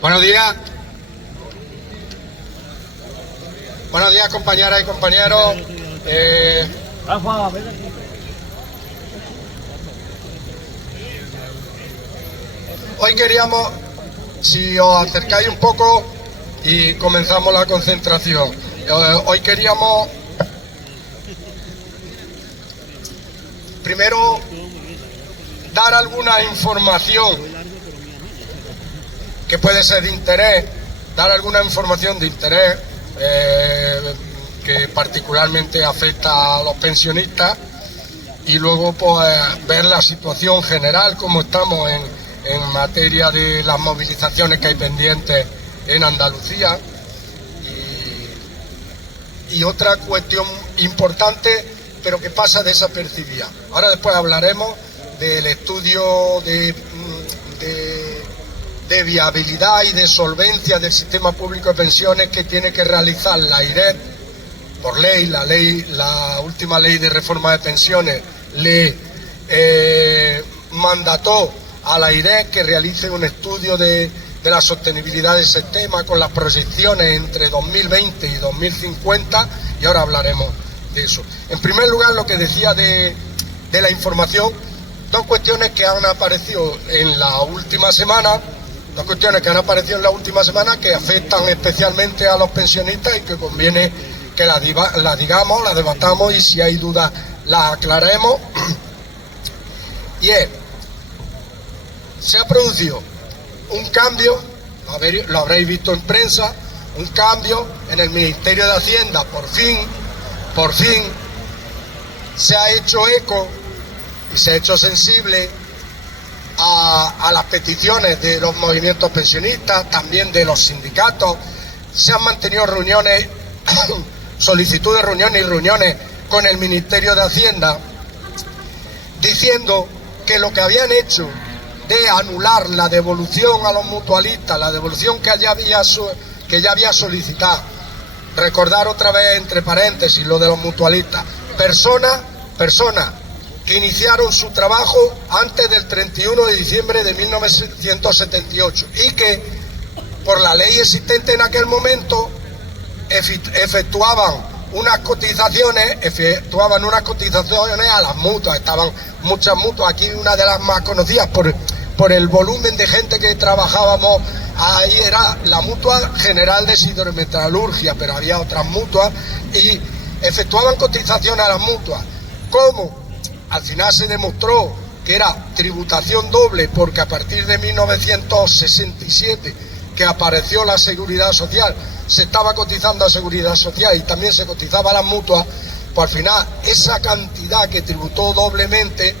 Buenos días. Buenos días, compañeras y compañeros. Hoy queríamos, si os acercáis un poco y comenzamos la concentración, hoy queríamos primero dar alguna información que puede ser de interés, dar alguna información de interés que particularmente afecta a los pensionistas, y luego pues ver la situación general, cómo estamos en materia de las movilizaciones que hay pendientes en Andalucía. Y otra cuestión importante, pero que pasa desapercibida. Ahora después hablaremos del estudio de viabilidad y de solvencia del sistema público de pensiones que tiene que realizar la AIREP por ley. La última ley de reforma de pensiones le mandató a la AIREP que realice un estudio de la sostenibilidad del sistema con las proyecciones entre 2020 y 2050, y ahora hablaremos de eso. En primer lugar, lo que decía de la información, dos cuestiones que han aparecido en la última semana, que afectan especialmente a los pensionistas y que conviene que las digamos, las debatamos y si hay dudas las aclaremos. Y se ha producido un cambio, lo habréis visto en prensa, un cambio en el Ministerio de Hacienda. Por fin se ha hecho eco y se ha hecho sensible a las peticiones de los movimientos pensionistas, también de los sindicatos. Se han mantenido reuniones, solicitudes de reuniones y reuniones con el Ministerio de Hacienda, diciendo que lo que habían hecho de anular la devolución a los mutualistas, la devolución que ya había solicitado, recordar otra vez entre paréntesis lo de los mutualistas, personas que iniciaron su trabajo antes del 31 de diciembre de 1978 y que por la ley existente en aquel momento efectuaban unas cotizaciones a las mutuas. Estaban muchas mutuas, aquí una de las más conocidas por el volumen de gente que trabajábamos ahí era la Mutua General de Siderometalurgia, pero había otras mutuas y efectuaban cotizaciones a las mutuas. ¿Cómo? Al final se demostró que era tributación doble, porque a partir de 1967, que apareció la Seguridad Social, se estaba cotizando a Seguridad Social y también se cotizaba a las mutuas. Pues al final esa cantidad que tributó doblemente,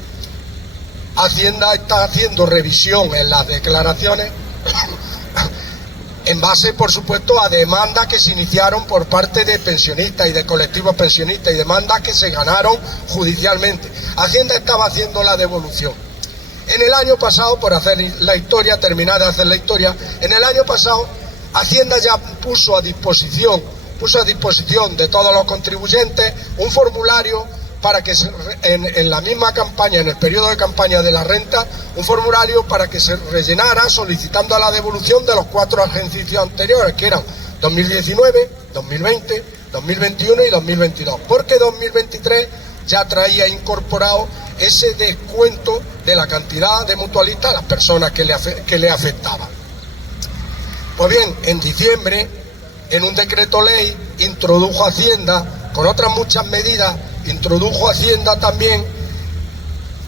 Hacienda está haciendo revisión en las declaraciones en base, por supuesto, a demandas que se iniciaron por parte de pensionistas y de colectivos pensionistas y demandas que se ganaron judicialmente. Hacienda estaba haciendo la devolución. En el año pasado, por hacer la historia, terminar de hacer la historia, en el año pasado Hacienda ya puso a disposición de todos los contribuyentes un formulario para que en la misma campaña, en el periodo de campaña de la renta, un formulario para que se rellenara solicitando la devolución de los 4 ejercicios anteriores, que eran 2019, 2020, 2021 y 2022, porque 2023 ya traía incorporado ese descuento de la cantidad de mutualistas a las personas que le afectaban. Pues bien, en diciembre, en un decreto ley, introdujo Hacienda, con otras muchas medidas, introdujo Hacienda también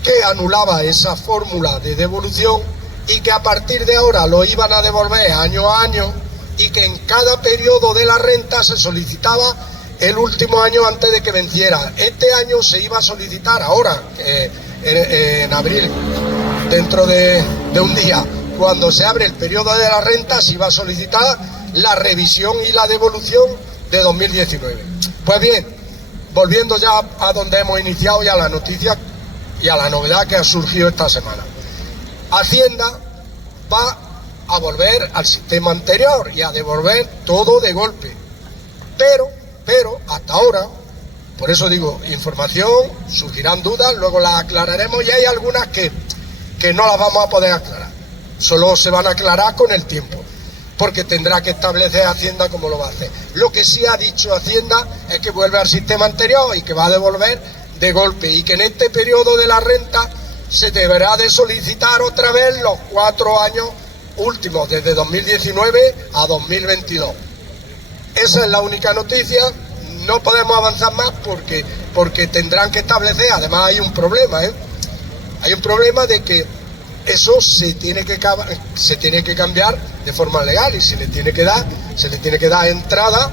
que anulaba esa fórmula de devolución y que a partir de ahora lo iban a devolver año a año y que en cada periodo de la renta se solicitaba el último año antes de que venciera. Este año se iba a solicitar ahora, en abril, dentro de un día, cuando se abre el periodo de la renta, se iba a solicitar la revisión y la devolución de 2019. Pues bien, volviendo ya a donde hemos iniciado y a la noticia y a la novedad que ha surgido esta semana. Hacienda va a volver al sistema anterior y a devolver todo de golpe. Pero hasta ahora, por eso digo, información, surgirán dudas, luego las aclararemos y hay algunas que no las vamos a poder aclarar. Solo se van a aclarar con el tiempo. porque tendrá que establecer Hacienda cómo lo va a hacer. Lo que sí ha dicho Hacienda es que vuelve al sistema anterior y que va a devolver de golpe, y que en este periodo de la renta se deberá de solicitar otra vez los 4 años últimos, desde 2019 a 2022. Esa es la única noticia. No podemos avanzar más porque tendrán que establecer, además hay un problema, hay un problema de que eso se tiene que cambiar de forma legal, y se le tiene que dar entrada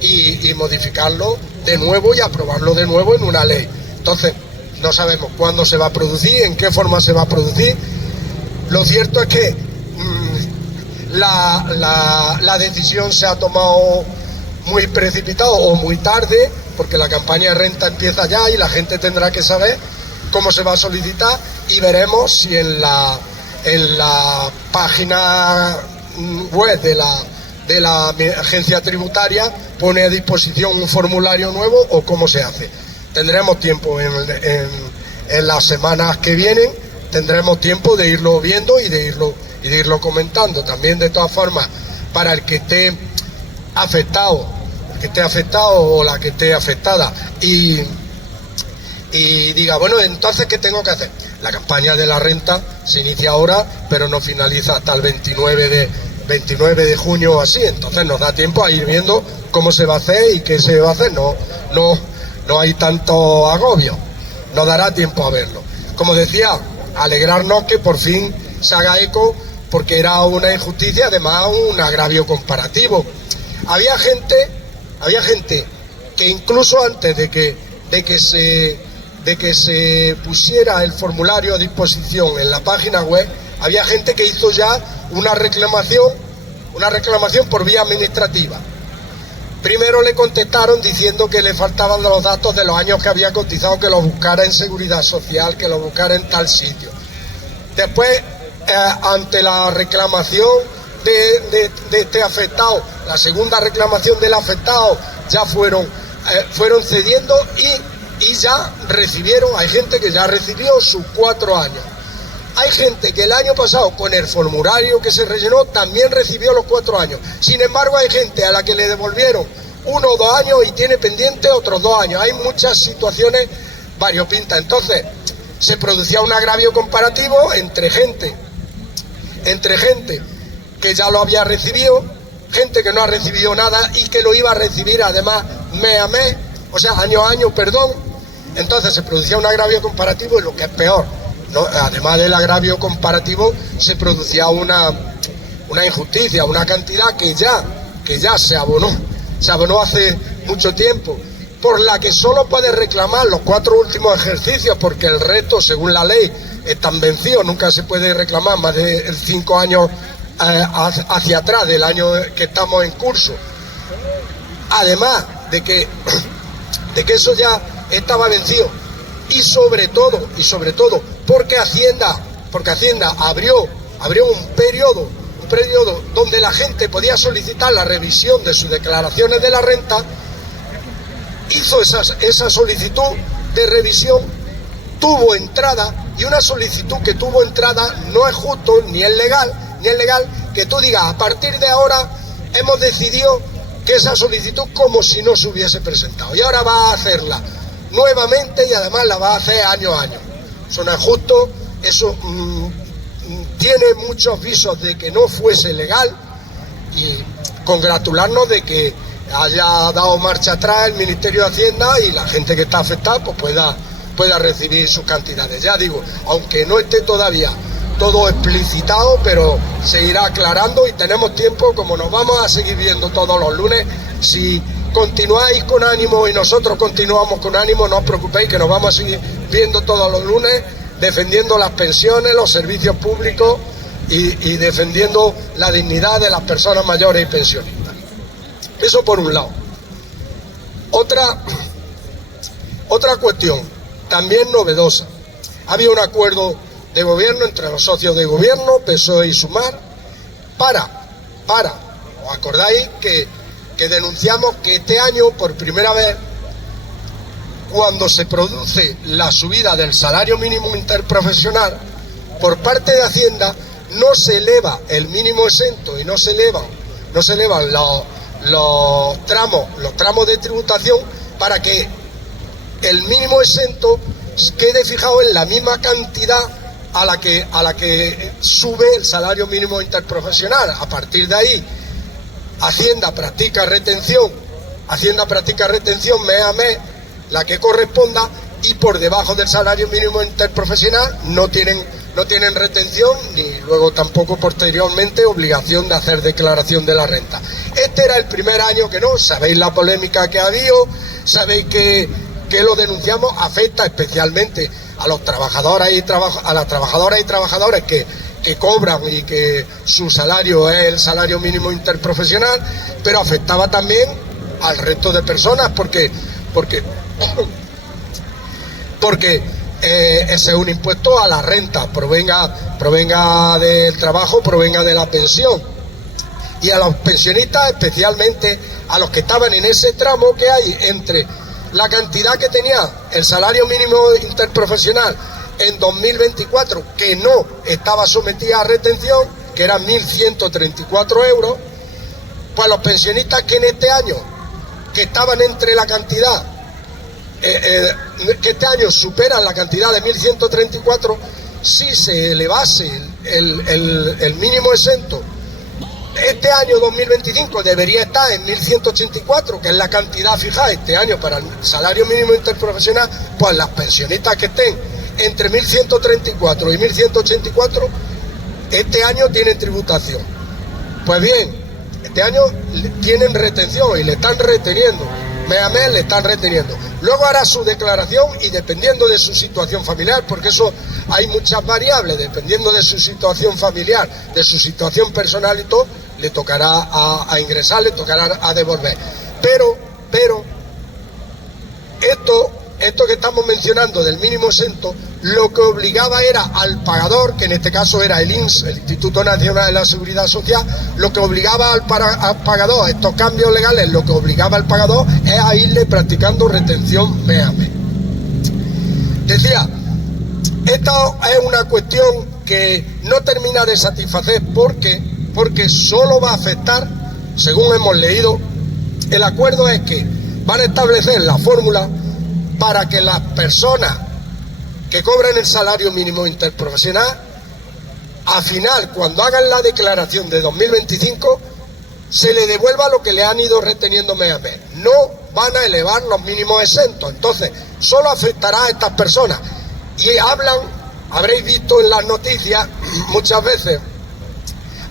y modificarlo de nuevo y aprobarlo de nuevo en una ley. Entonces, no sabemos cuándo se va a producir, en qué forma se va a producir. Lo cierto es que la decisión se ha tomado muy precipitado o muy tarde, porque la campaña de renta empieza ya y la gente tendrá que saber cómo se va a solicitar, y veremos si en la página web de la agencia tributaria pone a disposición un formulario nuevo o cómo se hace. Tendremos tiempo en las semanas que vienen, tendremos tiempo de irlo viendo y de irlo comentando. También, de todas formas, para el que esté afectado o la que esté afectada y diga, bueno, entonces ¿qué tengo que hacer? La campaña de la renta se inicia ahora, pero no finaliza hasta el 29 de junio o así. Entonces nos da tiempo a ir viendo cómo se va a hacer y qué se va a hacer. No hay tanto agobio, nos dará tiempo a verlo. Como decía, alegrarnos que por fin se haga eco, porque era una injusticia, además un agravio comparativo. Había gente que incluso antes de que se pusiera el formulario a disposición en la página web, había gente que hizo ya una reclamación por vía administrativa. Primero le contestaron diciendo que le faltaban los datos de los años que había cotizado, que los buscara en Seguridad Social, que los buscara en tal sitio. Después, ante la reclamación de este afectado, la segunda reclamación del afectado, ya fueron cediendo y ya recibieron. Hay gente que ya recibió sus 4 años. Hay gente que el año pasado, con el formulario que se rellenó, también recibió los 4 años. Sin embargo, hay gente a la que le devolvieron 1 o 2 años y tiene pendiente otros 2 años. Hay muchas situaciones variopintas. Entonces, se producía un agravio comparativo entre gente que ya lo había recibido, gente que no ha recibido nada y que lo iba a recibir además mes a mes, o sea, año a año, perdón. Entonces se producía un agravio comparativo, y lo que es peor, ¿no? Además del agravio comparativo, se producía una injusticia, una cantidad que ya se abonó hace mucho tiempo, por la que solo puede reclamar los 4 últimos ejercicios, porque el resto, según la ley, están vencidos. Nunca se puede reclamar más de 5 años hacia atrás del año que estamos en curso. Además de que eso ya estaba vencido, y sobre todo porque Hacienda abrió un periodo donde la gente podía solicitar la revisión de sus declaraciones de la renta. Hizo esa solicitud de revisión, tuvo entrada, y una solicitud que tuvo entrada no es justo ni es legal que tú digas, a partir de ahora hemos decidido que esa solicitud como si no se hubiese presentado, y ahora va a hacerla nuevamente, y además la va a hacer año a año. Eso no es justo. Eso tiene muchos visos de que no fuese legal, y congratularnos de que haya dado marcha atrás el Ministerio de Hacienda y la gente que está afectada pues pueda recibir sus cantidades. Ya digo, aunque no esté todavía todo explicitado, pero se irá aclarando, y tenemos tiempo. Como nos vamos a seguir viendo todos los lunes, si continuáis con ánimo y nosotros continuamos con ánimo, no os preocupéis, que nos vamos a seguir viendo todos los lunes, defendiendo las pensiones, los servicios públicos y defendiendo la dignidad de las personas mayores y pensionistas. Eso por un lado. Otra cuestión también novedosa. Había un acuerdo de gobierno entre los socios de gobierno, PSOE y Sumar, ¿os acordáis que denunciamos que este año, por primera vez, cuando se produce la subida del salario mínimo interprofesional, por parte de Hacienda no se eleva el mínimo exento y no se elevan no se elevan los tramos de tributación para que el mínimo exento quede fijado en la misma cantidad a la que sube el salario mínimo interprofesional. A partir de ahí, Hacienda practica retención mes a mes, la que corresponda, y por debajo del salario mínimo interprofesional no tienen retención, ni luego tampoco posteriormente obligación de hacer declaración de la renta. Este era el primer año que no, sabéis la polémica que ha habido, sabéis que lo denunciamos, afecta especialmente a los trabajadores a las trabajadoras y trabajadores que cobran y que su salario es el salario mínimo interprofesional, pero afectaba también al resto de personas porque ese es un impuesto a la renta, provenga del trabajo, provenga de la pensión. Y a los pensionistas, especialmente a los que estaban en ese tramo que hay entre la cantidad que tenía el salario mínimo interprofesional en 2024, que no estaba sometida a retención, que eran 1.134 euros, pues los pensionistas que en este año, que estaban entre la cantidad, que este año superan la cantidad de 1.134, si se elevase el mínimo exento, este año 2025 debería estar en 1.184, que es la cantidad fijada este año para el salario mínimo interprofesional. Pues las pensionistas que estén entre 1.134 y 1.184 este año tienen tributación. Pues bien, este año tienen retención y le están reteniendo, mes a mes le están reteniendo. Luego hará su declaración y dependiendo de su situación familiar, porque eso hay muchas variables, dependiendo de su situación familiar, de su situación personal y todo, le tocará a ingresar, le tocará a devolver. Pero esto que estamos mencionando del mínimo exento, lo que obligaba era al pagador, que en este caso era el INS, el Instituto Nacional de la Seguridad Social, lo que obligaba al pagador, estos cambios legales, lo que obligaba al pagador es a irle practicando retención mes a mes. Decía, esta es una cuestión que no termina de satisfacer porque solo va a afectar, según hemos leído, el acuerdo es que van a establecer la fórmula para que las personas que cobran el salario mínimo interprofesional, al final, cuando hagan la declaración de 2025, se le devuelva lo que le han ido reteniendo mes a mes. No van a elevar los mínimos exentos, entonces solo afectará a estas personas. Y habréis visto en las noticias muchas veces,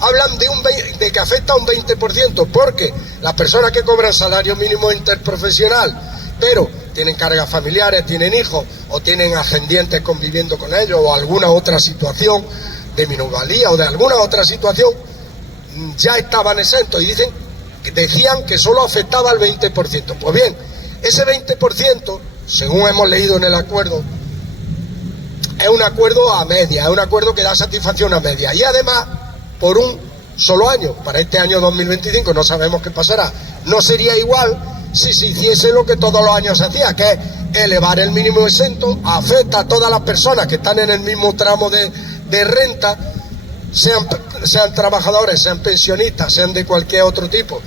hablan de que afecta a un 20%, porque las personas que cobran salario mínimo interprofesional, pero tienen cargas familiares, tienen hijos o tienen ascendientes conviviendo con ellos o alguna otra situación de minusvalía o de alguna otra situación, ya estaban exentos y decían que solo afectaba al 20%. Pues bien, ese 20%, según hemos leído en el acuerdo, es un acuerdo a media, es un acuerdo que da satisfacción a media y además por un solo año. Para este año 2025 no sabemos qué pasará. No sería igual si se hiciese lo que todos los años se hacía, que es elevar el mínimo exento. Afecta a todas las personas que están en el mismo tramo de renta, sean trabajadores, sean pensionistas, sean de cualquier otro tipo.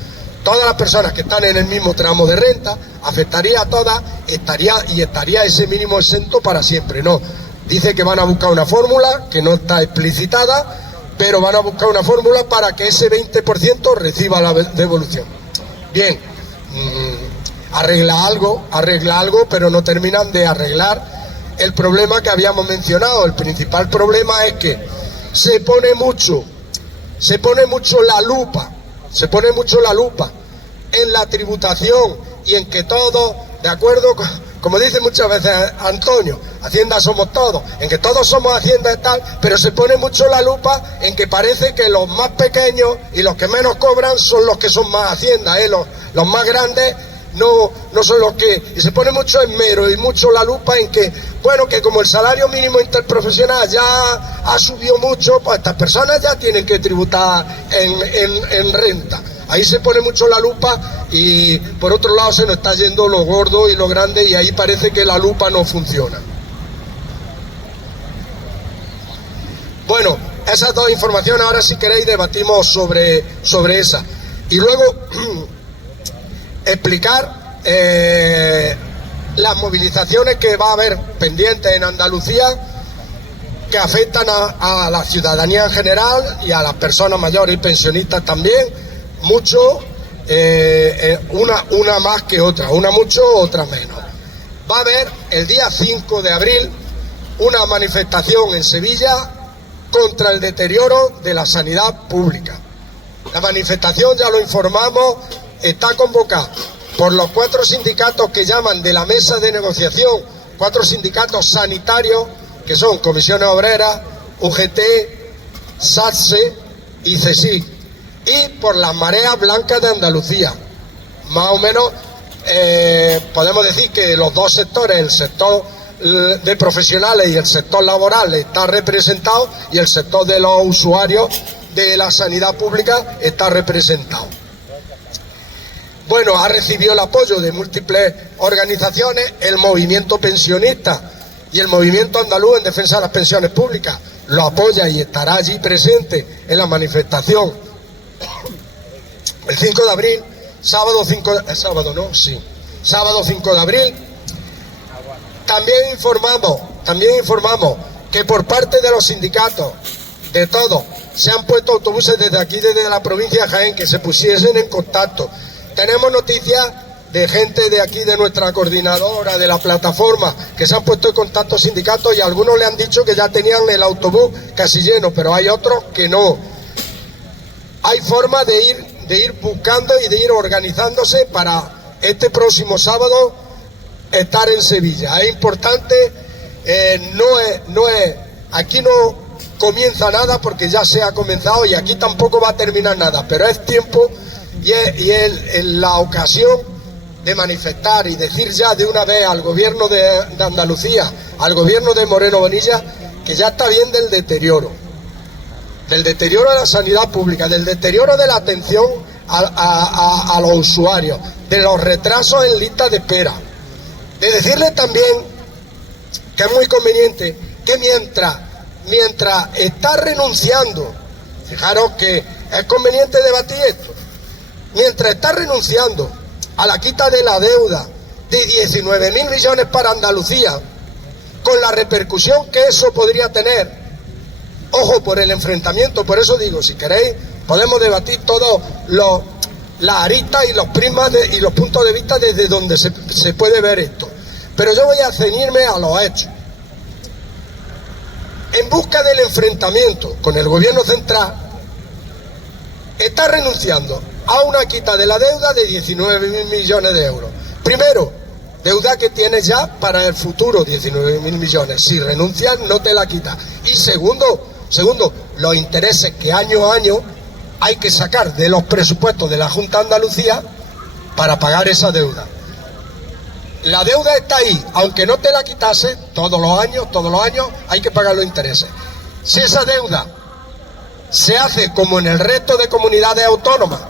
Todas las personas que están en el mismo tramo de renta, afectaría a todas, estaría ese mínimo exento para siempre. No, dice que van a buscar una fórmula que no está explicitada, pero van a buscar una fórmula para que ese 20% reciba la devolución. Bien, arregla algo, pero no terminan de arreglar el problema que habíamos mencionado. El principal problema es que se pone mucho la lupa en la tributación y en que todos, de acuerdo, como dice muchas veces Antonio, Hacienda somos todos, en que todos somos Hacienda y tal, pero se pone mucho la lupa en que parece que los más pequeños y los que menos cobran son los que son más Hacienda, los más grandes no son los que... Y se pone mucho esmero y mucho la lupa en que, bueno, que como el salario mínimo interprofesional ya ha subido mucho, pues estas personas ya tienen que tributar en renta. Ahí se pone mucho la lupa y por otro lado se nos está yendo lo gordo y lo grande y ahí parece que la lupa no funciona. Bueno, esas dos informaciones ahora si queréis debatimos sobre esa. Y luego explicar las movilizaciones que va a haber pendientes en Andalucía, que afectan a la ciudadanía en general y a las personas mayores y pensionistas también, mucho, una más que otra, una mucho, otra menos. Va a haber el día 5 de abril una manifestación en Sevilla contra el deterioro de la sanidad pública. La manifestación, ya lo informamos, está convocada por los 4 sindicatos que llaman de la mesa de negociación, 4 sindicatos sanitarios, que son Comisiones Obreras, UGT, SATSE y CSIC, y por las Mareas Blancas de Andalucía. Más o menos podemos decir que los dos sectores, el sector de profesionales y el sector laboral, está representado, y el sector de los usuarios de la sanidad pública está representado. Bueno, ha recibido el apoyo de múltiples organizaciones, el movimiento pensionista y el movimiento andaluz en defensa de las pensiones públicas lo apoya y estará allí presente en la manifestación el 5 de abril, sábado 5 de abril. También informamos que por parte de los sindicatos, de todos, se han puesto autobuses desde aquí, desde la provincia de Jaén, que se pusiesen en contacto. Tenemos noticias de gente de aquí, de nuestra coordinadora, de la plataforma, que se han puesto en contacto sindicatos, y algunos le han dicho que ya tenían el autobús casi lleno, pero hay otros que no. Hay forma de ir buscando y de ir organizándose para este próximo sábado estar en Sevilla. Es importante, aquí no comienza nada porque ya se ha comenzado, y aquí tampoco va a terminar nada, pero es tiempo y es la ocasión de manifestar y decir ya de una vez al gobierno de Andalucía, al gobierno de Moreno Bonilla, que ya está bien del deterioro de la sanidad pública, del deterioro de la atención a los usuarios, de los retrasos en listas de espera. De decirle también que es muy conveniente que mientras está renunciando, fijaros que es conveniente debatir esto, mientras está renunciando a la quita de la deuda de 19.000 millones para Andalucía, con la repercusión que eso podría tener, ojo, por el enfrentamiento, por eso digo, si queréis, podemos debatir todos las aristas y los prismas y los puntos de vista desde donde se puede ver esto. Pero yo voy a ceñirme a los hechos. En busca del enfrentamiento con el gobierno central, está renunciando a una quita de la deuda de 19.000 millones de euros. Primero, deuda que tienes ya para el futuro, 19.000 millones. Si renuncias, no te la quitas. Y segundo, los intereses que año a año hay que sacar de los presupuestos de la Junta de Andalucía para pagar esa deuda. La deuda está ahí, aunque no te la quitase, todos los años hay que pagar los intereses. Si esa deuda se hace como en el resto de comunidades autónomas,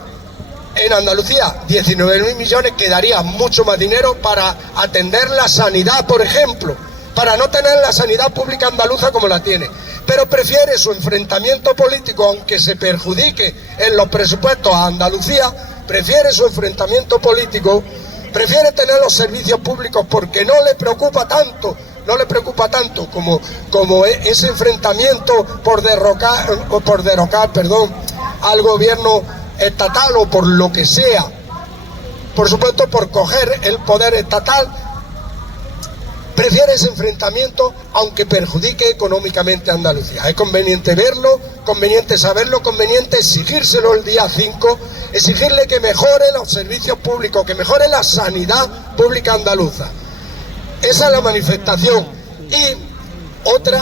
en Andalucía 19.000 millones, quedaría mucho más dinero para atender la sanidad, por ejemplo, para no tener la sanidad pública andaluza como la tiene. Pero prefiere su enfrentamiento político, aunque se perjudique en los presupuestos a Andalucía, prefiere su enfrentamiento político, prefiere tener los servicios públicos porque no le preocupa tanto como ese enfrentamiento por derrocar al gobierno estatal, o por lo que sea, por supuesto por coger el poder estatal. Prefiere ese enfrentamiento aunque perjudique económicamente a Andalucía. Es conveniente verlo, conveniente saberlo, conveniente exigírselo el día 5, exigirle que mejore los servicios públicos, que mejore la sanidad pública andaluza. Esa es la manifestación. Y otra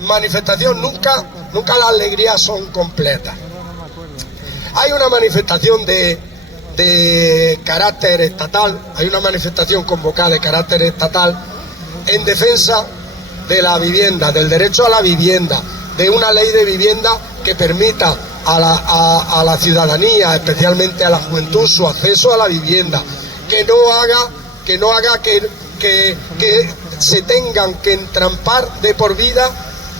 manifestación, nunca las alegrías son completas. Hay una manifestación de carácter estatal, hay una manifestación convocada de carácter estatal en defensa de la vivienda, del derecho a la vivienda, de una ley de vivienda que permita a la ciudadanía, especialmente a la juventud, su acceso a la vivienda, que no haga que se tengan que entrampar de por vida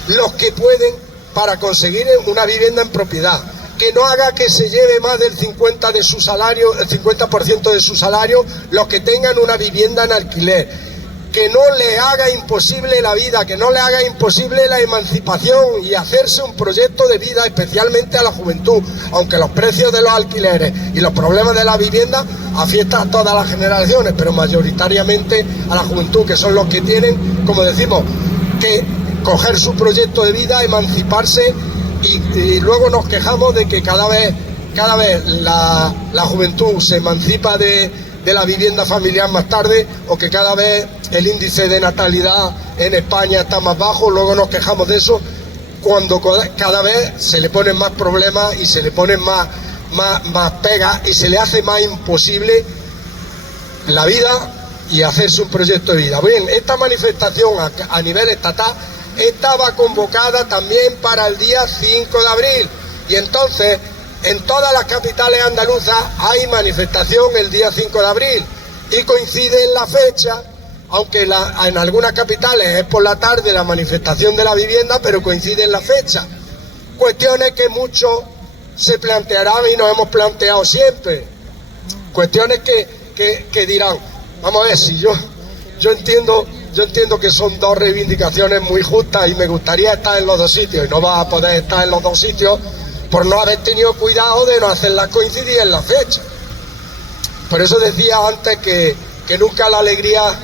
los que pueden para conseguir una vivienda en propiedad, que no haga que se lleve más del 50% de su salario, el 50% de su salario los que tengan una vivienda en alquiler, que no le haga imposible la vida, que no le haga imposible la emancipación y hacerse un proyecto de vida, especialmente a la juventud, aunque los precios de los alquileres y los problemas de la vivienda afectan a todas las generaciones, pero mayoritariamente a la juventud, que son los que tienen, como decimos, que coger su proyecto de vida, emanciparse, y luego nos quejamos de que cada vez la juventud se emancipa de la vivienda familiar más tarde, o que cada vez el índice de natalidad en España está más bajo. Luego nos quejamos de eso cuando cada vez se le ponen más problemas y se le ponen más pegas y se le hace más imposible la vida y hacerse un proyecto de vida. Bien, esta manifestación a nivel estatal estaba convocada también para el día 5 de abril y entonces en todas las capitales andaluzas hay manifestación el día 5 de abril y coincide en la fecha, aunque en algunas capitales es por la tarde la manifestación de la vivienda, pero coincide en la fecha. Cuestiones que muchos se plantearán y nos hemos planteado siempre. Cuestiones que dirán, vamos a ver, si yo entiendo que son dos reivindicaciones muy justas y me gustaría estar en los dos sitios, y no vas a poder estar en los dos sitios por no haber tenido cuidado de no hacerlas coincidir en la fecha. Por eso decía antes que nunca la alegría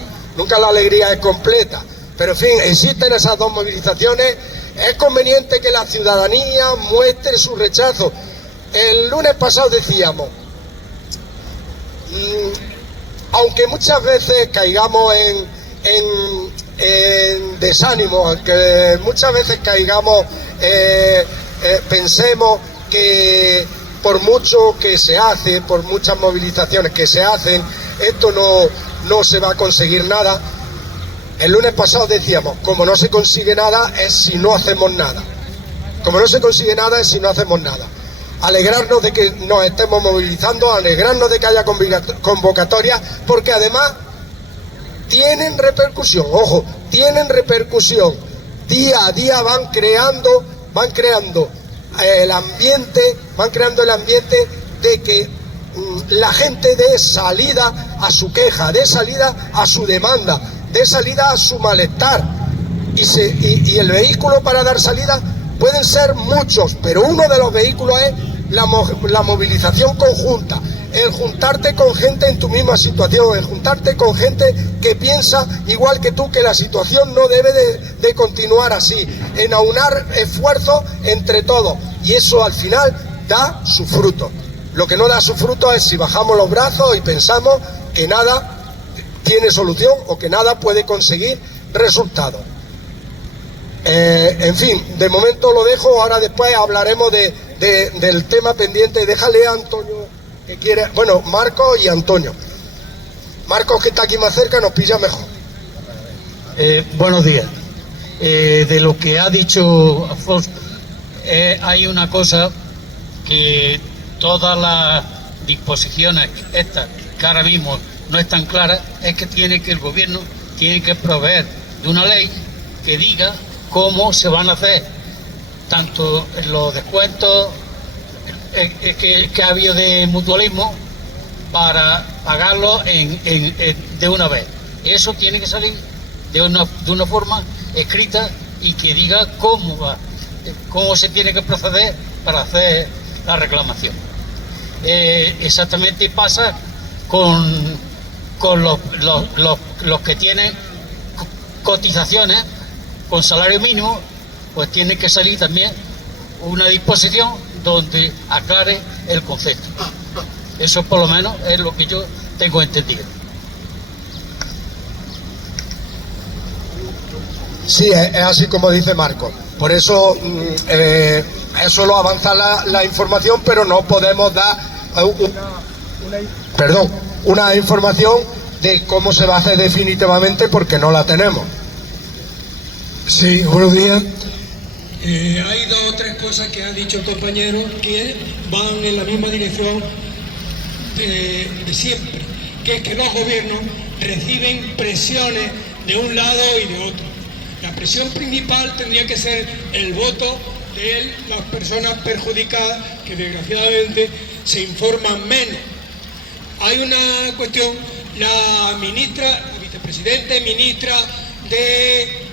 es completa. Pero en fin, existen esas dos movilizaciones. Es conveniente que la ciudadanía muestre su rechazo. El lunes pasado decíamos, aunque muchas veces caigamos en desánimo, aunque muchas veces caigamos, pensemos que por mucho que se hace, por muchas movilizaciones que se hacen, esto no se va a conseguir nada. El lunes pasado decíamos, como no se consigue nada es si no hacemos nada. Como no se consigue nada es si no hacemos nada. Alegrarnos de que nos estemos movilizando, alegrarnos de que haya convocatorias, porque además tienen repercusión, ojo, tienen repercusión. Día a día van creando el ambiente de que la gente dé salida a su queja, dé salida a su demanda, dé salida a su malestar. Y el vehículo para dar salida pueden ser muchos, pero uno de los vehículos es la movilización conjunta, el juntarte con gente en tu misma situación, el juntarte con gente que piensa igual que tú que la situación no debe de continuar así, en aunar esfuerzos entre todos, y eso al final da su fruto. Lo que no da su fruto es si bajamos los brazos y pensamos que nada tiene solución o que nada puede conseguir resultados. En fin, de momento lo dejo, ahora después hablaremos del tema pendiente. Déjale a Antonio que quiere, bueno, Marcos y Antonio. Marcos, que está aquí más cerca, nos pilla mejor. Buenos días. De lo que ha dicho Alfonso, hay una cosa que todas las disposiciones estas que ahora mismo no están claras, es que el gobierno tiene que proveer de una ley que diga cómo se van a hacer tanto los descuentos que ha habido de mutualismo para pagarlo de una vez. Eso tiene que salir de una forma escrita y que diga cómo se tiene que proceder para hacer la reclamación. Exactamente pasa con los que tienen cotizaciones con salario mínimo, pues tiene que salir también una disposición donde aclare el concepto. Eso por lo menos es lo que yo tengo entendido. Sí, es así como dice Marco. Por eso eso lo avanza la información, pero no podemos dar una información de cómo se va a hacer definitivamente porque no la tenemos. Sí, buenos días. Hay dos o tres cosas que ha dicho el compañero que van en la misma dirección de siempre, que es que los gobiernos reciben presiones de un lado y de otro. La presión principal tendría que ser el voto de las personas perjudicadas, que desgraciadamente se informan menos. Hay una cuestión, la vicepresidenta y ministra de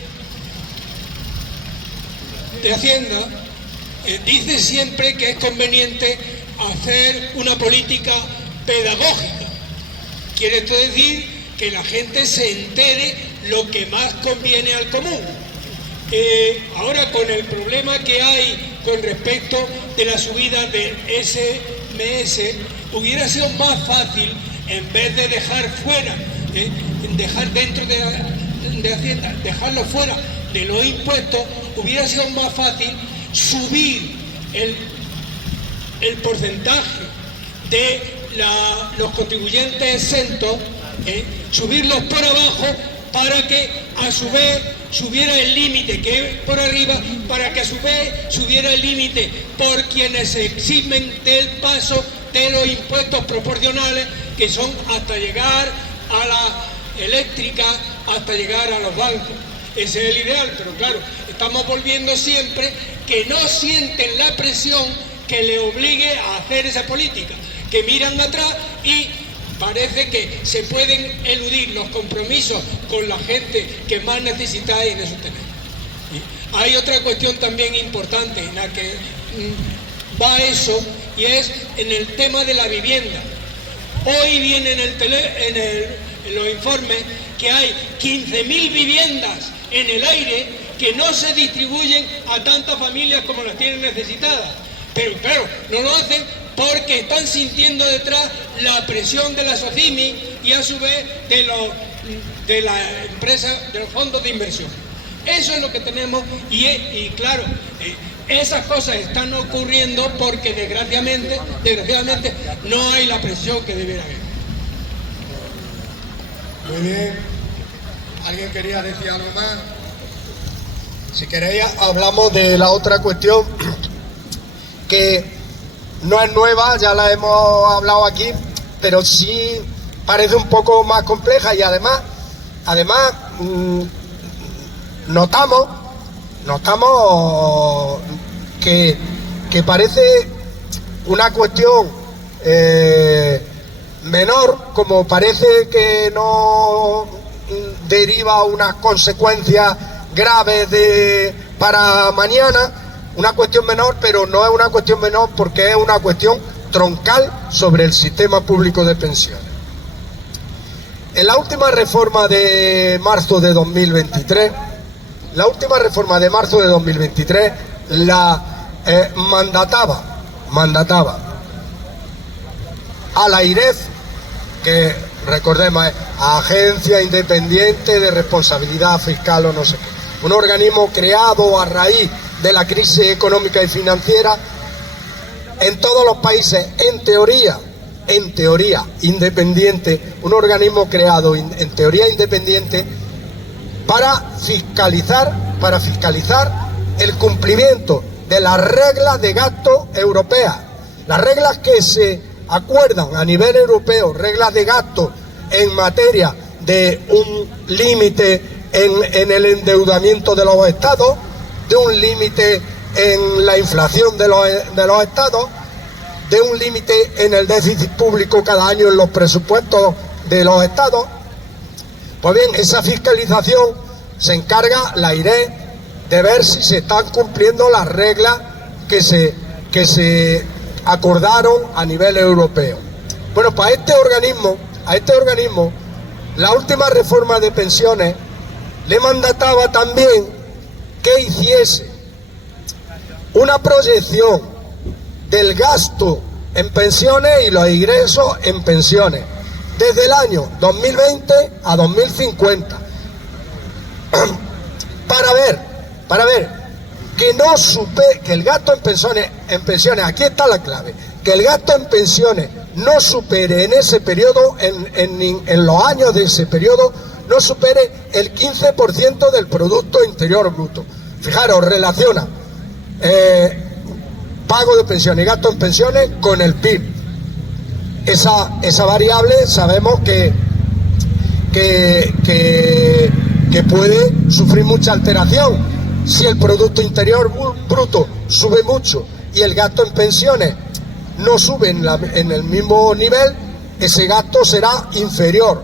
Hacienda dice siempre que es conveniente hacer una política pedagógica. Quiere esto decir que la gente se entere lo que más conviene al común. Ahora, con el problema que hay con respecto de la subida del SMS, hubiera sido más fácil, en vez de dejar fuera, dejar dentro de Hacienda, dejarlo fuera de los impuestos, hubiera sido más fácil subir el porcentaje de los contribuyentes exentos, subirlos por abajo, para que a su vez subiera el límite que es por arriba, para que a su vez subiera el límite por quienes se eximen del paso de los impuestos proporcionales, que son hasta llegar a la eléctrica, hasta llegar a los bancos. Ese es el ideal, pero claro, estamos volviendo siempre que no sienten la presión que le obligue a hacer esa política, que miran atrás y parece que se pueden eludir los compromisos con la gente que más necesita y de sostener. Hay otra cuestión también importante en la que va eso, y es en el tema de la vivienda. Hoy viene en los informes que hay 15.000 viviendas en el aire que no se distribuyen a tantas familias como las tienen necesitadas. Pero claro, no lo hacen porque están sintiendo detrás la presión de la SOCIMI y a su vez de la empresa, de los fondos de inversión. Eso es lo que tenemos y claro, esas cosas están ocurriendo porque desgraciadamente no hay la presión que debiera haber. Muy bien. ¿Alguien quería decir algo más? Si queréis, hablamos de la otra cuestión que no es nueva, ya la hemos hablado aquí, pero sí parece un poco más compleja y además notamos que parece una cuestión menor, como parece que no deriva unas consecuencias graves para mañana. Una cuestión menor, pero no es una cuestión menor porque es una cuestión troncal sobre el sistema público de pensiones. En la última reforma de marzo de 2023, mandataba a la AIREF, que recordemos es Agencia Independiente de Responsabilidad Fiscal o no sé qué, un organismo creado a raíz de la crisis económica y financiera, en todos los países, en teoría independiente, un organismo creado en teoría independiente para fiscalizar el cumplimiento de las reglas de gasto europeas, las reglas que se acuerdan a nivel europeo, reglas de gasto en materia de un límite en el endeudamiento de los estados, de un límite en la inflación de los estados, de un límite en el déficit público cada año en los presupuestos de los estados. Pues bien, esa fiscalización se encarga la AIREF de ver si se están cumpliendo las reglas que se acordaron a nivel europeo. Bueno, pues a este organismo, la última reforma de pensiones le mandataba también que hiciese una proyección del gasto en pensiones y los ingresos en pensiones desde el año 2020 a 2050 para ver que el gasto en pensiones, aquí está la clave, que el gasto en pensiones no supere en ese periodo, en los años de ese periodo, no supere el 15% del Producto Interior Bruto. Fijaros, relaciona pago de pensiones y gasto en pensiones con el PIB. Esa variable sabemos que puede sufrir mucha alteración Si el Producto Interior Bruto sube mucho y el gasto en pensiones no sube en el mismo nivel, ese gasto será inferior.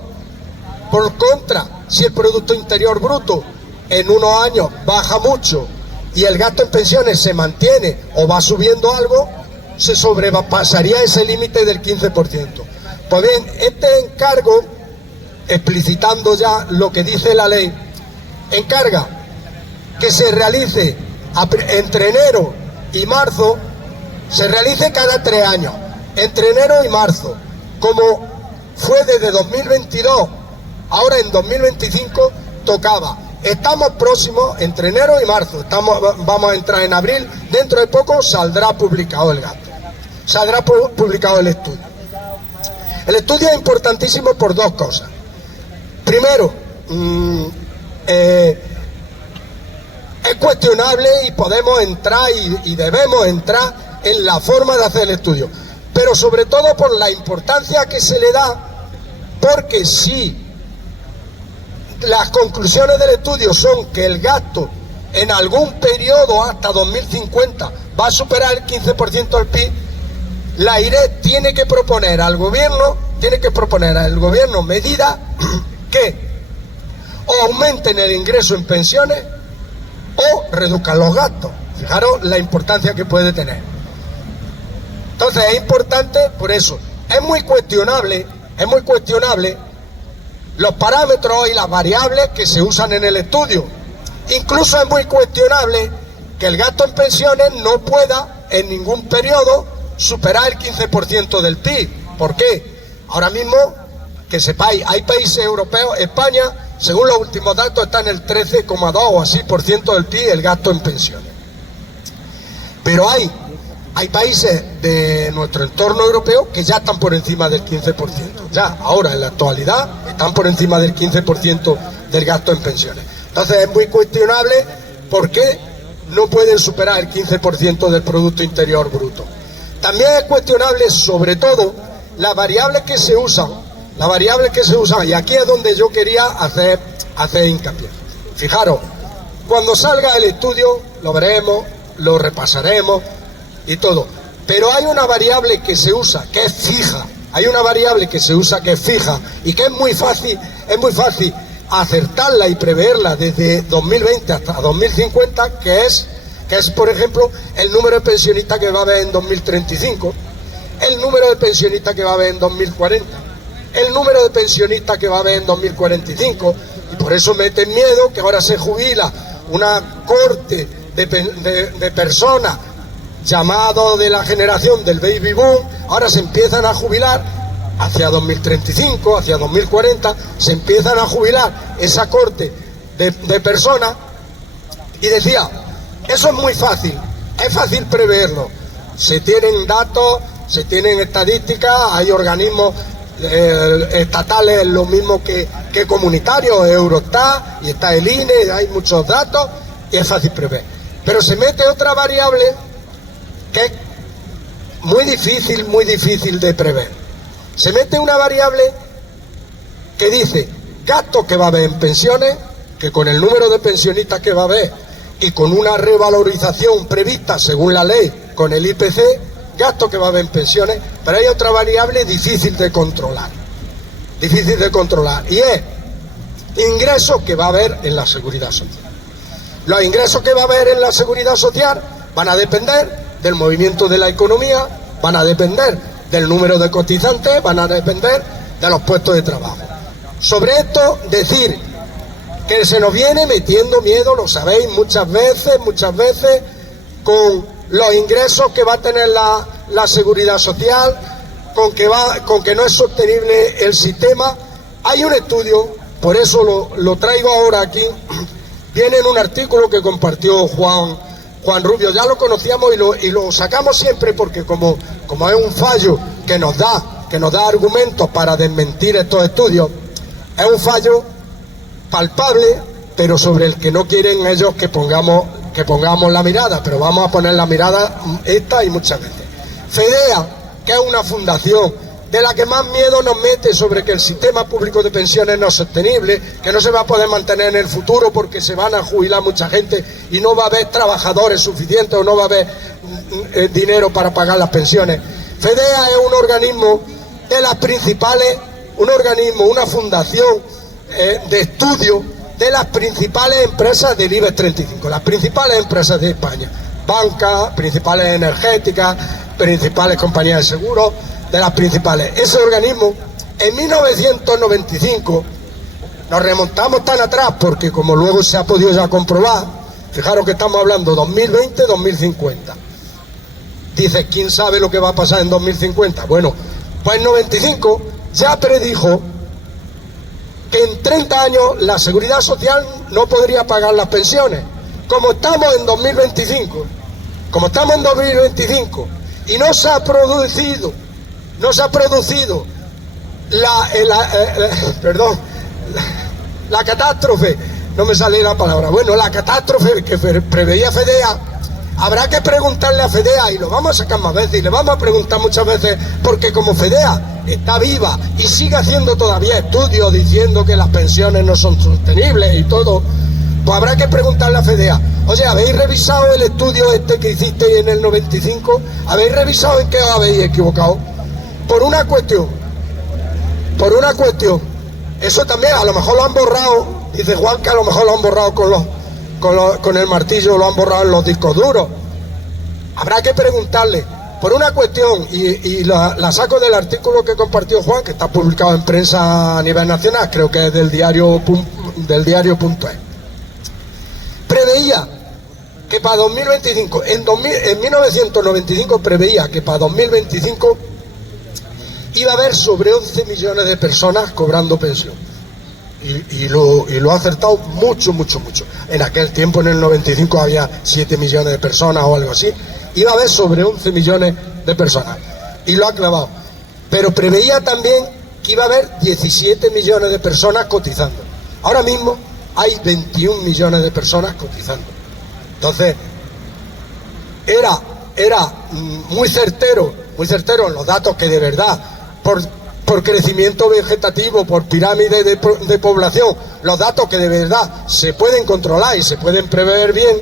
Por contra, si el Producto Interior Bruto en unos años baja mucho y el gasto en pensiones se mantiene o va subiendo algo, se sobrepasaría ese límite del 15%. Pues bien, este encargo, explicitando ya lo que dice la ley, encarga que se realice entre enero y marzo, se realice cada 3 años, entre enero y marzo, como fue desde 2022, ahora en 2025 tocaba. Estamos próximos, entre enero y marzo, vamos a entrar en abril, dentro de poco saldrá publicado el gasto, saldrá publicado el estudio. El estudio es importantísimo por 2 cosas. Primero, es cuestionable y podemos entrar y debemos entrar en la forma de hacer el estudio, pero sobre todo por la importancia que se le da, porque si las conclusiones del estudio son que el gasto en algún periodo hasta 2050 va a superar el 15% del PIB, la AIRE tiene que proponer al gobierno medidas que o aumenten el ingreso en pensiones o reduzcan los gastos. Fijaros la importancia que puede tener. Entonces es importante por eso. Es muy cuestionable los parámetros y las variables que se usan en el estudio. Incluso es muy cuestionable que el gasto en pensiones no pueda en ningún periodo superar el 15% del PIB. ¿Por qué? Ahora mismo, que sepáis, hay países europeos, España, según los últimos datos, está en el 13,2 o así por ciento del PIB el gasto en pensiones. Pero hay países de nuestro entorno europeo que ya están por encima del 15%. Ya, ahora, en la actualidad, están por encima del 15% del gasto en pensiones. Entonces es muy cuestionable por qué no pueden superar el 15% del Producto Interior Bruto. También es cuestionable, sobre todo, las variables que se usan, y aquí es donde yo quería hacer hincapié. Fijaros, cuando salga el estudio, lo veremos, lo repasaremos y todo, pero hay una variable que se usa, que es fija, y que es muy fácil acertarla y preverla desde 2020 hasta 2050, que es por ejemplo el número de pensionistas que va a haber en 2035, el número de pensionistas que va a haber en 2040, el número de pensionistas que va a haber en 2045, y por eso meten miedo que ahora se jubila una corte de personas llamados de la generación del baby boom, ahora se empiezan a jubilar hacia 2035, hacia 2040, se empiezan a jubilar esa corte de personas, y decía, eso es muy fácil, es fácil preverlo, se tienen datos, se tienen estadísticas, hay organismos estatales lo mismo que comunitarios, Eurostat, y está el INE, hay muchos datos, y es fácil prever. Pero se mete otra variable que es muy difícil de prever. Se mete una variable que dice gastos que va a haber en pensiones, que con el número de pensionistas que va a haber y con una revalorización prevista según la ley con el IPC, gastos que va a haber en pensiones, pero hay otra variable difícil de controlar, y es ingresos que va a haber en la seguridad social. Los ingresos que va a haber en la seguridad social van a depender del movimiento de la economía, van a depender del número de cotizantes, van a depender de los puestos de trabajo. Sobre esto, decir que se nos viene metiendo miedo, lo sabéis, muchas veces, con los ingresos que va a tener la seguridad social, con que no es sostenible el sistema. Hay un estudio, por eso lo traigo ahora aquí, viene en un artículo que compartió Juan Rubio, ya lo conocíamos y lo sacamos siempre porque como es un fallo que nos da argumentos para desmentir estos estudios, es un fallo palpable, pero sobre el que no quieren ellos que pongamos la mirada, pero vamos a poner la mirada esta y muchas veces. FEDEA, que es una fundación de la que más miedo nos mete sobre que el sistema público de pensiones no es sostenible, que no se va a poder mantener en el futuro porque se van a jubilar mucha gente y no va a haber trabajadores suficientes o no va a haber dinero para pagar las pensiones. FEDEA es un organismo de las principales, una fundación de estudio de las principales empresas del IBEX 35, las principales empresas de España, bancas, principales energéticas, principales compañías de seguros, de las principales. Ese organismo, en 1995, nos remontamos tan atrás porque como luego se ha podido ya comprobar, fijaros que estamos hablando 2020-2050. Dice, ¿quién sabe lo que va a pasar en 2050? Bueno, pues en 95 ya predijo que en 30 años la Seguridad Social no podría pagar las pensiones. Como estamos en 2025, y no se ha producido la catástrofe, no me sale la palabra, bueno, la catástrofe que preveía FEDEA, habrá que preguntarle a FEDEA, y lo vamos a sacar más veces, y le vamos a preguntar muchas veces, porque como FEDEA está viva y sigue haciendo todavía estudios diciendo que las pensiones no son sostenibles y todo, pues habrá que preguntarle a FEDEA, oye, ¿habéis revisado el estudio este que hicisteis en el 95? ¿Habéis revisado en qué os habéis equivocado? Por una cuestión, eso también a lo mejor lo han borrado, dice Juan que a lo mejor lo han borrado con el martillo, lo han borrado en los discos duros. Habrá que preguntarle, por una cuestión, y la saco del artículo que compartió Juan, que está publicado en prensa a nivel nacional, creo que es del diario.es. Preveía que para 2025, en 1995 preveía que para 2025 iba a haber sobre 11 millones de personas cobrando pensión. Y lo ha acertado mucho. En aquel tiempo, en el 95, había 7 millones de personas o algo así. Iba a haber sobre 11 millones de personas. Y lo ha clavado. Pero preveía también que iba a haber 17 millones de personas cotizando. Ahora mismo hay 21 millones de personas cotizando. Entonces, era muy certero en los datos que de verdad, por crecimiento vegetativo, por pirámide de población, los datos que de verdad se pueden controlar y se pueden prever bien,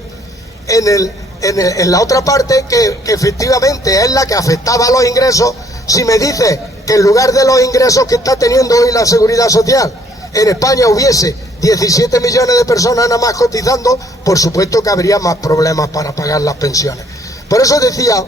en la otra parte que efectivamente es la que afectaba a los ingresos. Si me dice que en lugar de los ingresos que está teniendo hoy la Seguridad Social, en España hubiese 17 millones de personas nada más cotizando, por supuesto que habría más problemas para pagar las pensiones. Por eso decía,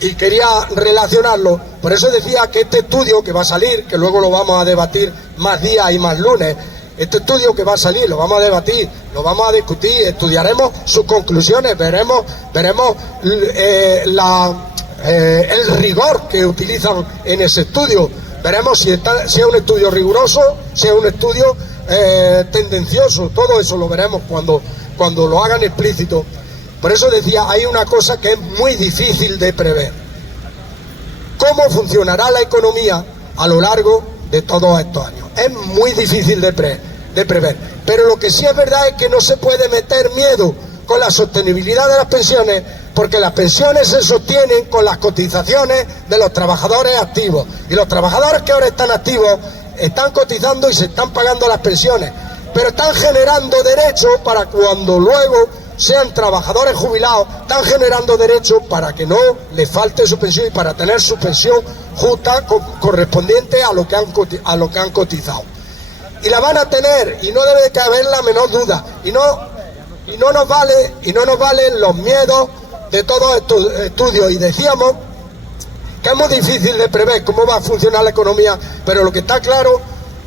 y quería relacionarlo, por eso decía que este estudio que va a salir, que luego lo vamos a debatir más días y más lunes, este estudio que va a salir, lo vamos a debatir, lo vamos a discutir, estudiaremos sus conclusiones, veremos el rigor que utilizan en ese estudio, veremos si es un estudio riguroso, si es un estudio tendencioso, todo eso lo veremos cuando lo hagan explícito. Por eso decía, hay una cosa que es muy difícil de prever. ¿Cómo funcionará la economía a lo largo de todos estos años? Es muy difícil de prever. Pero lo que sí es verdad es que no se puede meter miedo con la sostenibilidad de las pensiones, porque las pensiones se sostienen con las cotizaciones de los trabajadores activos. Y los trabajadores que ahora están activos están cotizando y se están pagando las pensiones, pero están generando derechos para cuando luego sean trabajadores jubilados, están generando derechos para que no les falte su pensión y para tener su pensión justa correspondiente a lo que han cotizado. Y la van a tener, y no debe de caber la menor duda, y no nos valen los miedos de todos estos estudios. Y decíamos que es muy difícil de prever cómo va a funcionar la economía, pero lo que está claro,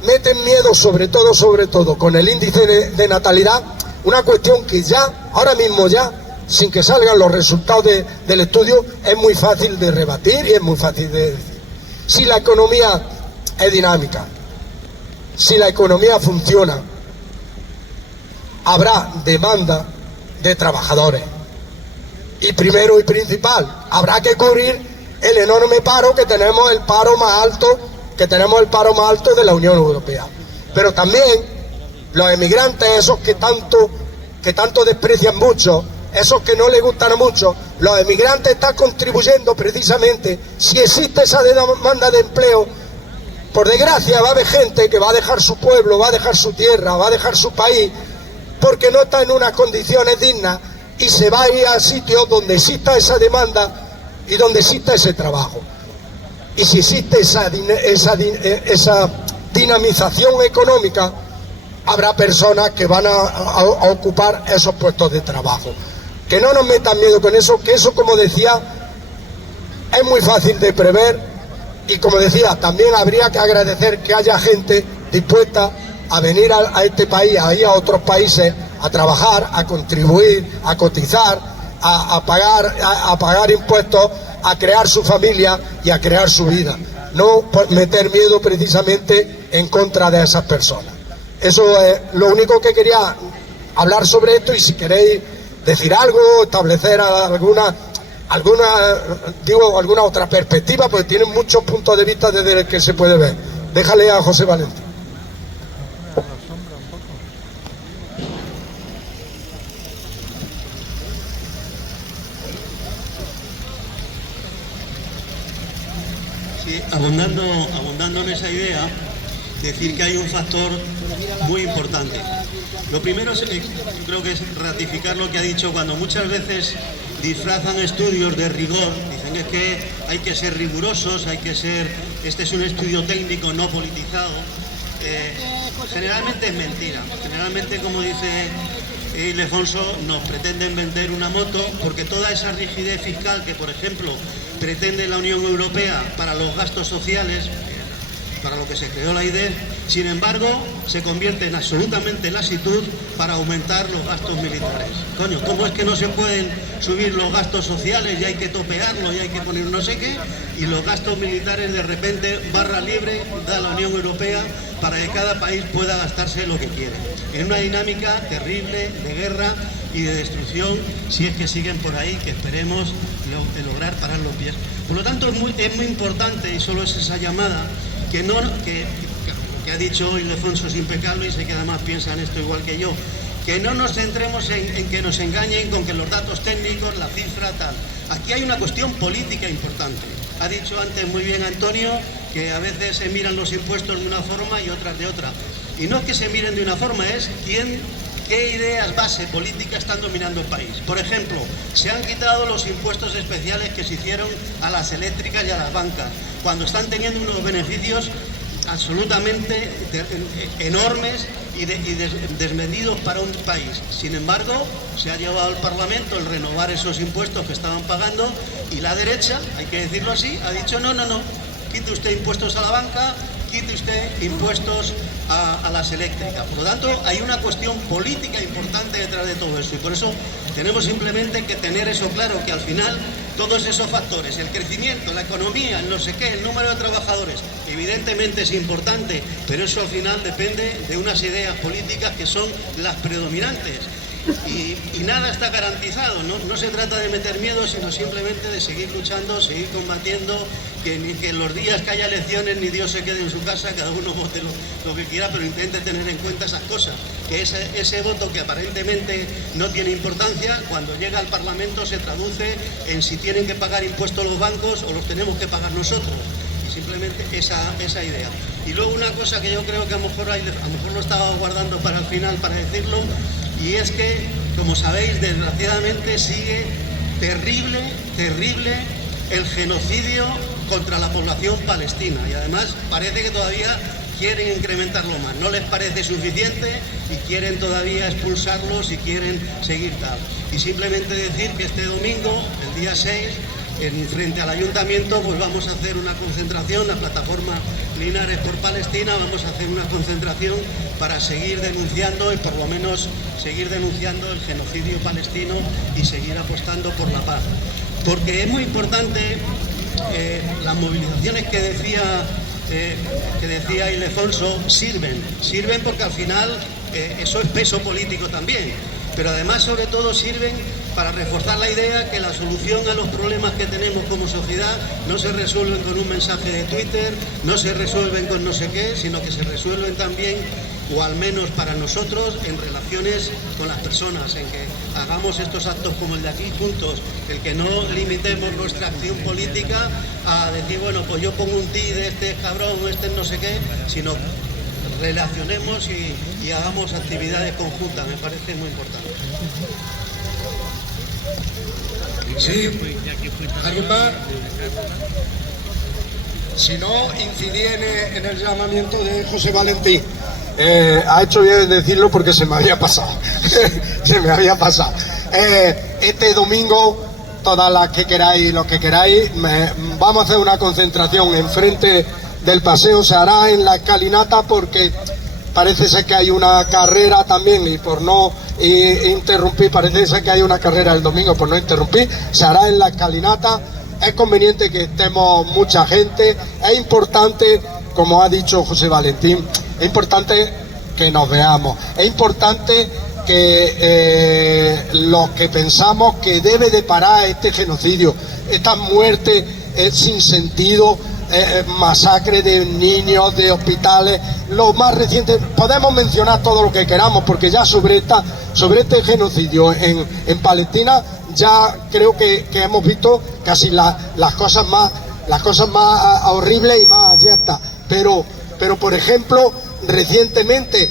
meten miedo sobre todo con el índice de natalidad, una cuestión que ya, ahora mismo ya, sin que salgan los resultados del estudio, es muy fácil de rebatir y es muy fácil de decir. Si la economía es dinámica, si la economía funciona, habrá demanda de trabajadores. Y primero y principal, habrá que cubrir el enorme paro que tenemos, el paro más alto de la Unión Europea. Pero también los emigrantes, esos que tanto desprecian mucho, esos que no les gustan mucho, Los emigrantes están contribuyendo precisamente, si existe esa demanda de empleo, por desgracia va a haber gente que va a dejar su pueblo, va a dejar su tierra, va a dejar su país, porque no está en unas condiciones dignas y se va a ir a sitios donde exista esa demanda y donde exista ese trabajo. Y si existe esa dinamización económica, habrá personas que van a ocupar esos puestos de trabajo. Que no nos metan miedo con eso, que eso, como decía, es muy fácil de prever y, como decía, también habría que agradecer que haya gente dispuesta a venir a este país, a ir a otros países, a trabajar, a contribuir, a cotizar, a pagar impuestos, a crear su familia y a crear su vida. No meter miedo precisamente en contra de esas personas. Eso es lo único que quería hablar sobre esto, y si queréis decir algo, establecer alguna otra perspectiva, porque tienen muchos puntos de vista desde el que se puede ver. Déjale a José Valentín. Sí, abundando en esa idea, decir que hay un factor muy importante. Lo primero creo que es ratificar lo que ha dicho, cuando muchas veces disfrazan estudios de rigor, dicen es que hay que ser rigurosos, este es un estudio técnico no politizado. Generalmente es mentira. Generalmente, como dice Ildefonso, nos pretenden vender una moto, porque toda esa rigidez fiscal que, por ejemplo, pretende la Unión Europea para los gastos sociales, para lo que se creó la IDEF, sin embargo, se convierte en absolutamente lasitud para aumentar los gastos militares. Coño, ¿cómo es que no se pueden subir los gastos sociales y hay que topearlo y hay que poner no sé qué? Y los gastos militares, de repente, barra libre, da la Unión Europea para que cada país pueda gastarse lo que quiere. En una dinámica terrible de guerra y de destrucción, si es que siguen por ahí, que esperemos lograr parar los pies. Por lo tanto, es muy importante, y solo es esa llamada, que ha dicho Ildefonso es impecable, y sé que además piensan esto igual que yo, que no nos centremos en que nos engañen con que los datos técnicos, la cifra, tal. Aquí hay una cuestión política importante. Ha dicho antes muy bien Antonio que a veces se miran los impuestos de una forma y otras de otra. Y no es que se miren de una forma, es qué ideas base política están dominando el país. Por ejemplo, se han quitado los impuestos especiales que se hicieron a las eléctricas y a las bancas, cuando están teniendo unos beneficios absolutamente enormes y desmedidos para un país. Sin embargo, se ha llevado al Parlamento el renovar esos impuestos que estaban pagando, y la derecha, hay que decirlo así, ha dicho no, quite usted impuestos a la banca, quite usted impuestos a las eléctricas. Por lo tanto, hay una cuestión política importante detrás de todo eso, y por eso tenemos simplemente que tener eso claro, que al final todos esos factores, el crecimiento, la economía, el no sé qué, el número de trabajadores, evidentemente es importante, pero eso al final depende de unas ideas políticas que son las predominantes. Y nada está garantizado, no se trata de meter miedo, sino simplemente de seguir luchando, seguir combatiendo, que en los días que haya elecciones ni Dios se quede en su casa, cada uno vote lo que quiera, pero intente tener en cuenta esas cosas, que ese voto que aparentemente no tiene importancia, cuando llega al Parlamento se traduce en si tienen que pagar impuestos los bancos o los tenemos que pagar nosotros. Y simplemente esa idea. Y luego una cosa que yo creo que a lo mejor lo estaba guardando para el final para decirlo, y es que, como sabéis, desgraciadamente sigue terrible el genocidio contra la población palestina, y además parece que todavía quieren incrementarlo más, no les parece suficiente y quieren todavía expulsarlos y quieren seguir tal. Y simplemente decir que este domingo, el día 6, frente al ayuntamiento, pues vamos a hacer una concentración, la plataforma Linares por Palestina, vamos a hacer una concentración para seguir denunciando, y por lo menos seguir denunciando el genocidio palestino y seguir apostando por la paz. Porque es muy importante, las movilizaciones que decía Ildefonso sirven porque al final eso es peso político también, pero además sobre todo sirven para reforzar la idea que la solución a los problemas que tenemos como sociedad no se resuelven con un mensaje de Twitter, no se resuelven con no sé qué, sino que se resuelven también, o al menos para nosotros, en relaciones con las personas, en que hagamos estos actos como el de aquí juntos, el que no limitemos nuestra acción política a decir, bueno, pues yo pongo un ti de este es cabrón o este es no sé qué, sino relacionemos y hagamos actividades conjuntas, me parece muy importante. Sí, ¿alguien más? Si no, incidí en el llamamiento de José Valentín. Ha hecho bien en decirlo porque se me había pasado. Se me había pasado. Este domingo, todas las que queráis, los que queráis, vamos a hacer una concentración enfrente del paseo. Se hará en la escalinata porque parece ser que hay una carrera también, y por no interrumpir, parece ser que hay una carrera el domingo, por no interrumpir, se hará en la escalinata. Es conveniente que estemos mucha gente, es importante, como ha dicho José Valentín, es importante que nos veamos, es importante que los que pensamos que debe de parar este genocidio, estas muertes sin sentido, masacre de niños, de hospitales, lo más reciente, podemos mencionar todo lo que queramos, porque ya sobre este genocidio en Palestina ya creo que hemos visto casi las cosas más horribles y más abyectas, pero por ejemplo recientemente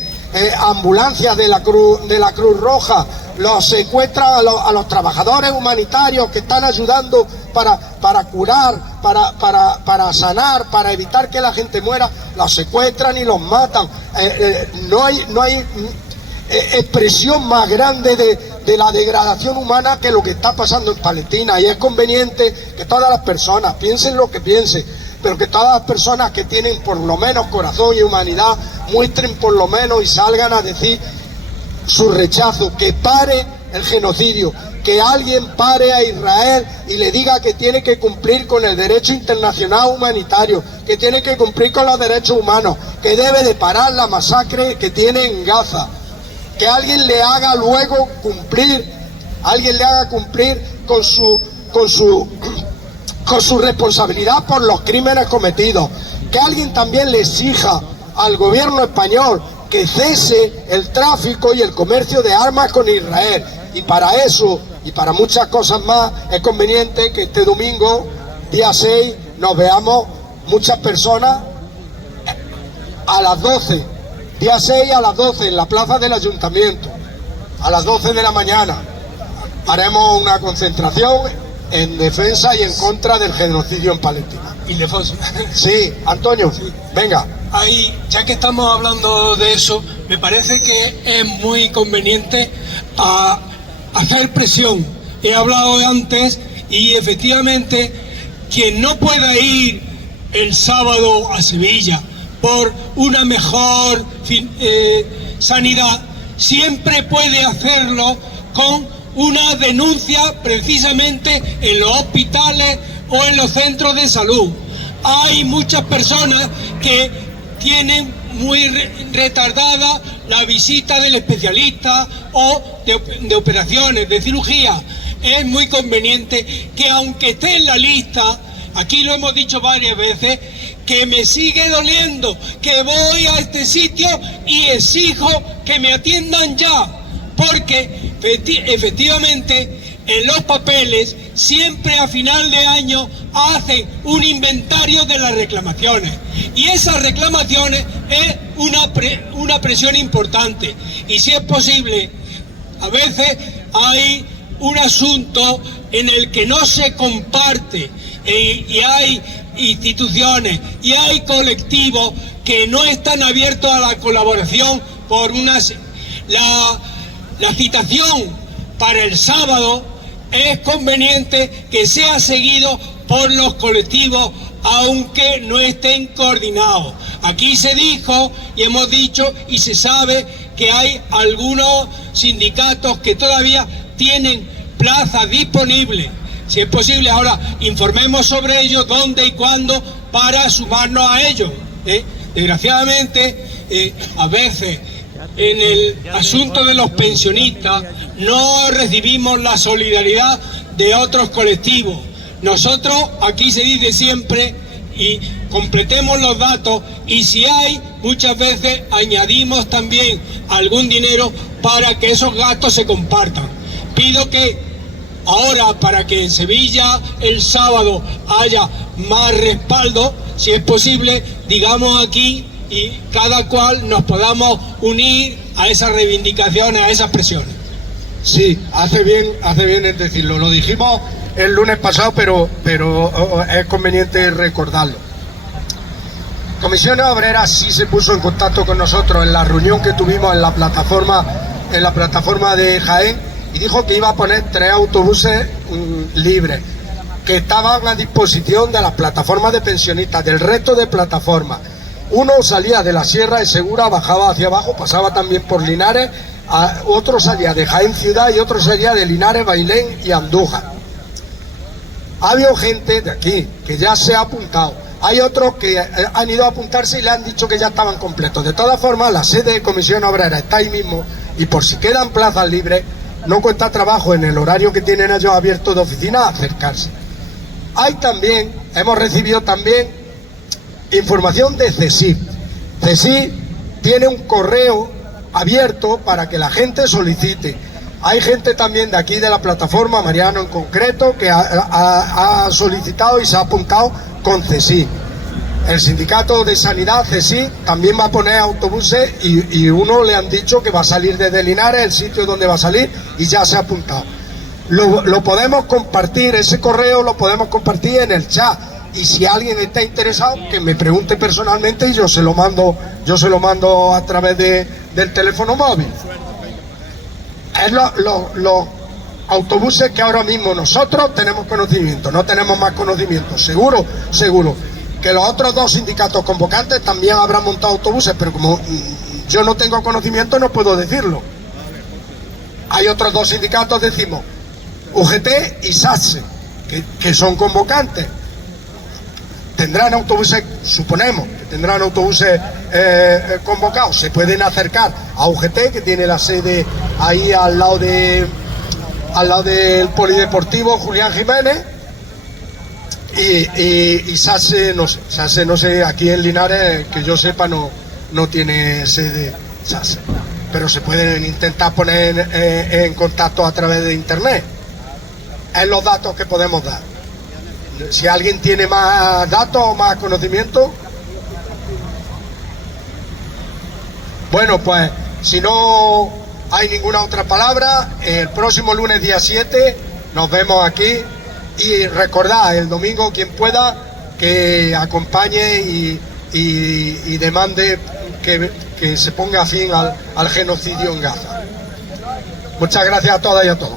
ambulancias de la Cruz Roja los secuestran a los trabajadores humanitarios que están ayudando para curar, para sanar, para evitar que la gente muera, los secuestran y los matan. No hay expresión más grande de la degradación humana que lo que está pasando en Palestina, y es conveniente que todas las personas piensen lo que piensen, pero que todas las personas que tienen por lo menos corazón y humanidad muestren por lo menos y salgan a decir su rechazo, que pare el genocidio, que alguien pare a Israel y le diga que tiene que cumplir con el derecho internacional humanitario, que tiene que cumplir con los derechos humanos, que debe de parar la masacre que tiene en Gaza, que alguien le haga luego cumplir, con su responsabilidad por los crímenes cometidos, que alguien también le exija al gobierno español que cese el tráfico y el comercio de armas con Israel. Y para eso y para muchas cosas más es conveniente que este domingo, día 6, nos veamos muchas personas a las 12, día 6 a las 12 en la plaza del Ayuntamiento, a las 12 de la mañana. Haremos una concentración en defensa y en contra del genocidio en Palestina. Ildefonso. Sí, Antonio, sí. Venga. Ahí, ya que estamos hablando de eso, me parece que es muy conveniente hacer presión. He hablado antes y efectivamente quien no pueda ir el sábado a Sevilla por una mejor sanidad, siempre puede hacerlo con una denuncia precisamente en los hospitales o en los centros de salud. Hay muchas personas que tienen muy retardada la visita del especialista o de operaciones, de cirugía. Es muy conveniente que, aunque esté en la lista, aquí lo hemos dicho varias veces, que me sigue doliendo, que voy a este sitio y exijo que me atiendan ya, porque efectivamente en los papeles siempre a final de año hacen un inventario de las reclamaciones, y esas reclamaciones es una presión importante. Y si es posible, a veces hay un asunto en el que no se comparte y hay instituciones y hay colectivos que no están abiertos a la colaboración por la citación para el sábado. Es conveniente que sea seguido por los colectivos, aunque no estén coordinados. Aquí se dijo y hemos dicho y se sabe que hay algunos sindicatos que todavía tienen plazas disponibles. Si es posible, ahora informemos sobre ello, dónde y cuándo, para sumarnos a ellos. Desgraciadamente, a veces en el asunto de los pensionistas no recibimos la solidaridad de otros colectivos. Nosotros, aquí se dice siempre, y completemos los datos, y si hay, muchas veces añadimos también algún dinero para que esos gastos se compartan. Pido que ahora, para que en Sevilla el sábado haya más respaldo, si es posible, digamos aquí y cada cual nos podamos unir a esas reivindicaciones, a esas presiones. Sí, hace bien en decirlo. Lo dijimos el lunes pasado, pero es conveniente recordarlo. Comisiones Obreras sí se puso en contacto con nosotros en la reunión que tuvimos en la plataforma de Jaén, y dijo que iba a poner 3 autobuses libres que estaban a disposición de las plataformas de pensionistas, del resto de plataformas. Uno salía de la Sierra de Segura, bajaba hacia abajo, pasaba también por Linares, otro salía de Jaén Ciudad y otro salía de Linares, Bailén y Andújar. Ha habido gente de aquí que ya se ha apuntado, hay otros que han ido a apuntarse y le han dicho que ya estaban completos. De todas formas, la sede de Comisión Obrera está ahí mismo, y por si quedan plazas libres, no cuesta trabajo en el horario que tienen ellos abierto de oficina acercarse. Hemos recibido también información de CESIF. CESIF tiene un correo abierto para que la gente solicite. Hay gente también de aquí de la plataforma, Mariano en concreto, que ha solicitado y se ha apuntado con CESIF. El sindicato de sanidad, CESIF, también va a poner autobuses, y uno le han dicho que va a salir desde Linares, el sitio donde va a salir, y ya se ha apuntado. Lo podemos compartir, ese correo lo podemos compartir en el chat, y si alguien está interesado, que me pregunte personalmente y yo se lo mando a través del teléfono móvil. Es los autobuses que ahora mismo nosotros tenemos conocimiento, no tenemos más conocimiento. Seguro que los otros 2 sindicatos convocantes también habrán montado autobuses, pero como yo no tengo conocimiento no puedo decirlo. Hay otros 2 sindicatos, decimos, UGT y SATSE, que son convocantes. Tendrán autobuses, suponemos que tendrán autobuses convocados. Se pueden acercar a UGT, que tiene la sede ahí al lado del Polideportivo Julián Jiménez, y SATSE no sé, aquí en Linares, que yo sepa, no tiene sede SATSE, pero se pueden intentar poner en contacto a través de internet. Es los datos que podemos dar. Si alguien tiene más datos o más conocimiento. Bueno, pues si no hay ninguna otra palabra, el próximo lunes día 7 nos vemos aquí, y recordad, el domingo quien pueda que acompañe y demande que se ponga fin al genocidio en Gaza. Muchas gracias a todas y a todos.